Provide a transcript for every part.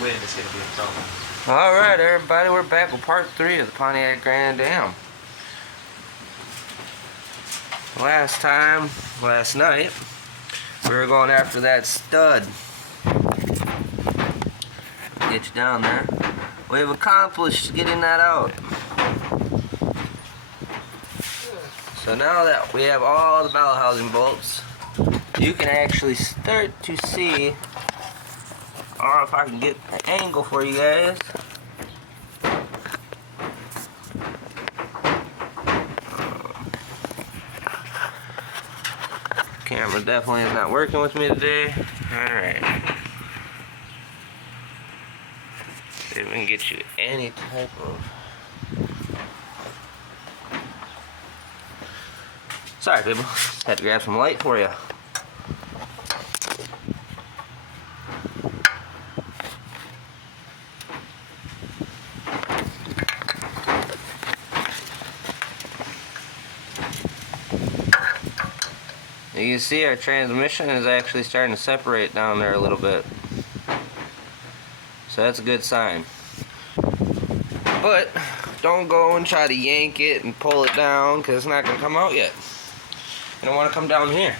wind is going to be a problem. Alright everybody, we're back with part 3 of the Pontiac Grand Dam. Last night, we were going after that stud. Get you down there. We've accomplished getting that out. So now that we have all the bell housing bolts, you can actually start to see, I don't know if I can get an angle for you guys. Camera definitely is not working with me today. Alright. See if we can get you any type of... Sorry people, had to grab some light for you. You can see our transmission is actually starting to separate down there a little bit. So that's a good sign. But don't go and try to yank it and pull it down because it's not going to come out yet. You don't want to come down here.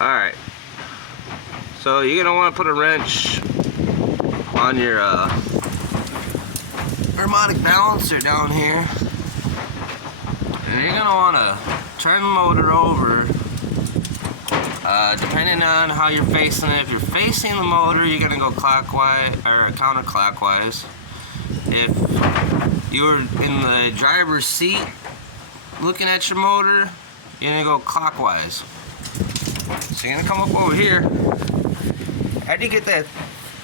Alright. So you're going to want to put a wrench on your harmonic balancer down here. And you're going to want to turn the motor over depending on how you're facing it. If you're facing the motor, you're going to go clockwise or counterclockwise. If you're in the driver's seat looking at your motor, you're going to go clockwise. So you're going to come up over here. After you get that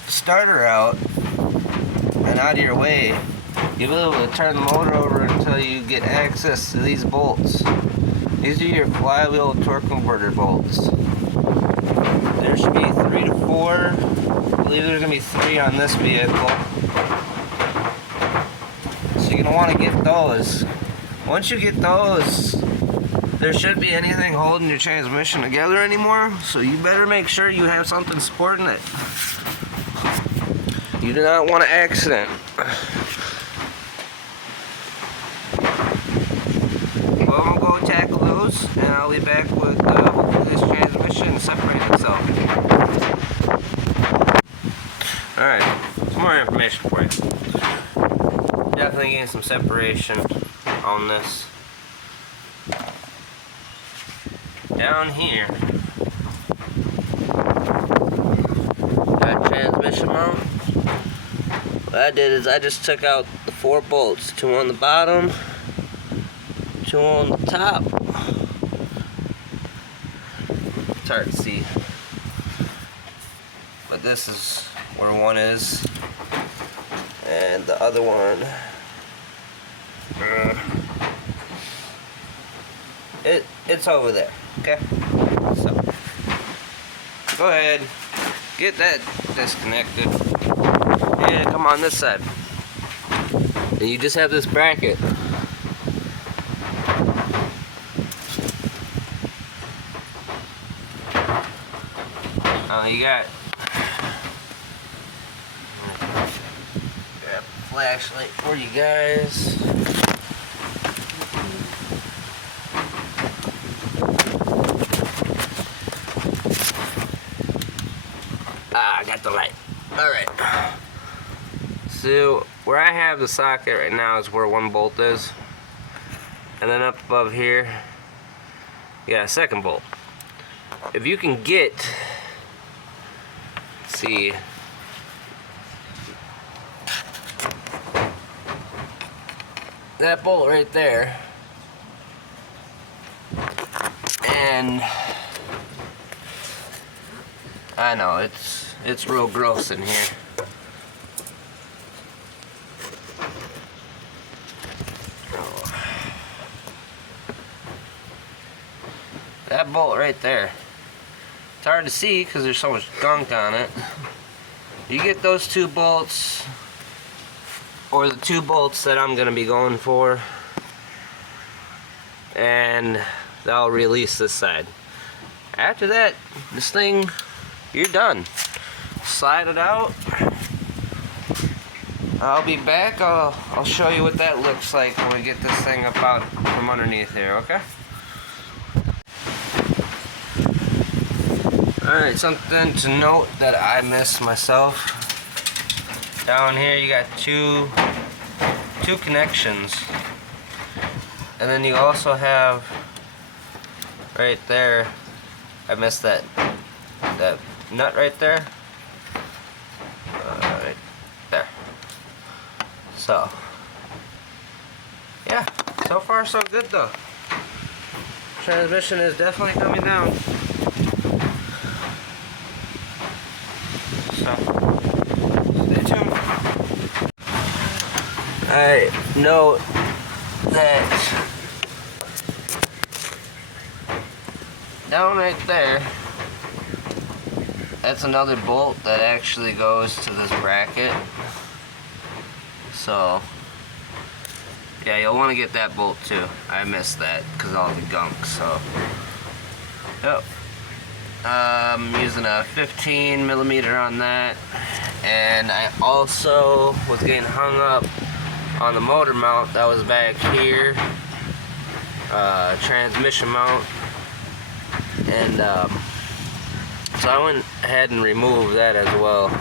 starter out and out of your way, you'll be able to turn the motor over until you get access to these bolts. These are your flywheel torque converter bolts. There should be 3 to 4. I believe there's going to be 3 on this vehicle. So you're going to want to get those. Once you get those, there shouldn't be anything holding your transmission together anymore, so you better make sure you have something supporting it. You do not want an accident. Well, I'm going to go tackle those, and I'll be back with hopefully this transmission separate itself. Alright, some more information for you. Definitely getting some separation on this. Down here, that transmission mount, what I did is I just took out the 4 bolts, 2 on the bottom, 2 on the top. It's hard to see, but this is where one is, and the other one, it's over there. Okay, so go ahead, get that disconnected, and come on this side. And you just have this bracket. You got grab a flashlight for you guys. I got the light. Alright. So, where I have the socket right now is where one bolt is. And then up above here, you got a second bolt. If you can get, let's see, that bolt right there, and I know it's real gross in here. That bolt right there, it's hard to see because there's so much gunk on it. You get those 2 bolts or the 2 bolts that I'm gonna be going for, and that'll release this side. After that, this thing, you're done. Slide it out. I'll be back. I'll show you what that looks like when we get this thing up out from underneath here, okay? Alright, something to note that I missed myself. Down here you got two connections. And then you also have right there, I missed that nut right there. Right there. So, yeah, so far so good though. Transmission is definitely coming down. So, stay tuned. Alright, note that down right there, that's another bolt that actually goes to this bracket. So, yeah, you'll want to get that bolt too. I missed that because of all the gunk. So, yep. I'm using a 15mm on that, and I also was getting hung up on the motor mount that was back here, transmission mount, and so I went ahead and removed that as well,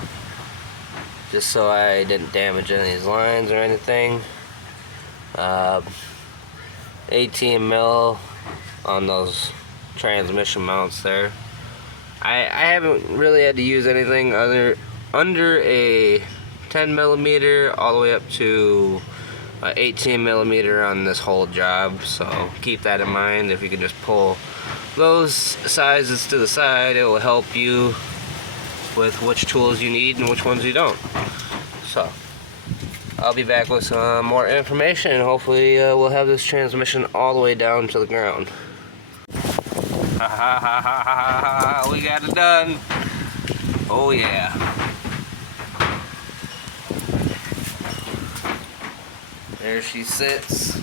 just so I didn't damage any of these lines or anything. 18 mil on those transmission mounts there. I haven't really had to use anything under a 10mm all the way up to 18mm on this whole job, so keep that in mind. If you can just pull those sizes to the side, it will help you with which tools you need and which ones you don't. So I'll be back with some more information, and hopefully we'll have this transmission all the way down to the ground. Ha ha ha ha ha ha, we got it done. Oh yeah. There she sits.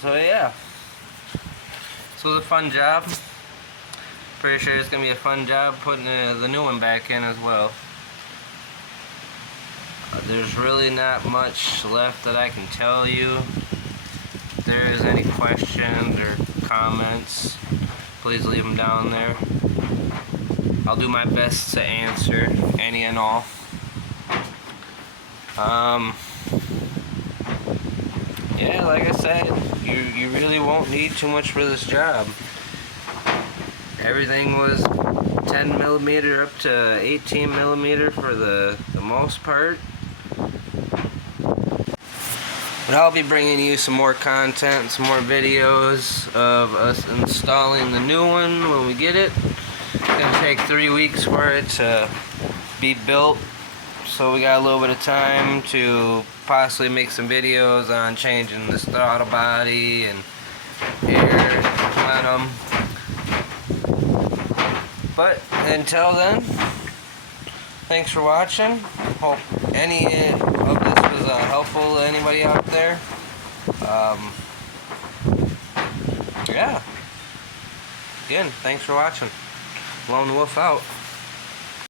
So yeah, this was a fun job. Pretty sure it's gonna be a fun job putting the new one back in as well. There's really not much left that I can tell you. If there is any questions or comments, please leave them down there. I'll do my best to answer any and all. Yeah, like I said, you really won't need too much for this job. Everything was 10mm up to 18mm for the most part. But I'll be bringing you some more content, some more videos of us installing the new one when we get it. It's gonna take 3 weeks for it to be built, so we got a little bit of time to possibly make some videos on changing this throttle body and air on them. But until then, thanks for watching. Hope any of this was helpful to anybody out there. Yeah. Again, thanks for watching. Lone Wolf out.